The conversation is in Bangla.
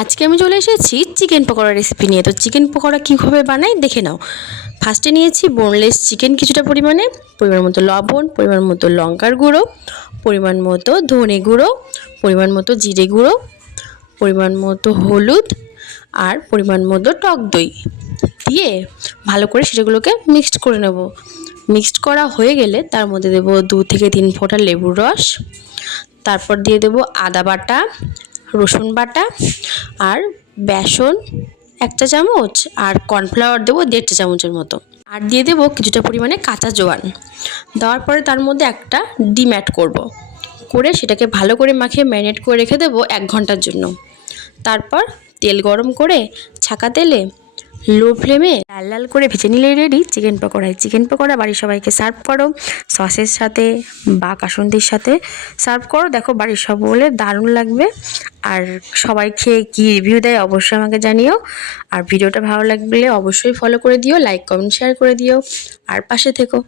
আজকে আমি চলে এসেছি চিকেন পকোড়া রেসিপি নিয়ে। তো চিকেন পকোড়া কীভাবে বানাই দেখে নাও। ফার্স্টে নিয়েছি বোনলেস চিকেন কিছুটা পরিমাণ মতো লবণ, পরিমাণ মতো লঙ্কার গুঁড়ো, পরিমাণ মতো ধনে গুঁড়ো, পরিমাণ মতো জিরে গুঁড়ো, পরিমাণ মতো হলুদ আর পরিমাণ মতো টক দই দিয়ে ভালো করে সেগুলোকে মিক্সড করে নেব। মিক্সড করা হয়ে গেলে তার মধ্যে দেবো 2 থেকে 3 ফোঁটা লেবুর রস, তারপর দিয়ে দেবো আদা বাটা, রসুন বাটা আর বেসন 1 চা চামচ আর কর্নফ্লাওয়ার দেবো 1.5 চা চামচের মতো, আর দিয়ে দেবো কিছুটা পরিমাণে কাঁচা জোয়ান। দেওয়ার পরে তার মধ্যে একটা ডিম অ্যাড করব, করে সেটাকে ভালো করে মাখিয়ে ম্যারিনেট করে রেখে দেবো 1 ঘন্টার জন্য। তারপর তেল গরম করে ছাকা তেলে লো ফ্লেমে লাল লাল করে ভেজে নিলেই ready chicken pakora. Chicken pakora বাড়ির সবাইকে সার্ভ করো, সসের সাথে বা কাসুন্দির সাথে সার্ভ করো, দেখো বাড়ির সব বলে দারুণ লাগবে। আর সবাই খেয়ে কী রিভিউ দেয় অবশ্যই আমাকে জানিও। আর ভিডিওটা ভালো লাগলে অবশ্যই ফলো করে দিও, লাইক কমেন্ট শেয়ার করে দিও আর পাশে থেকো।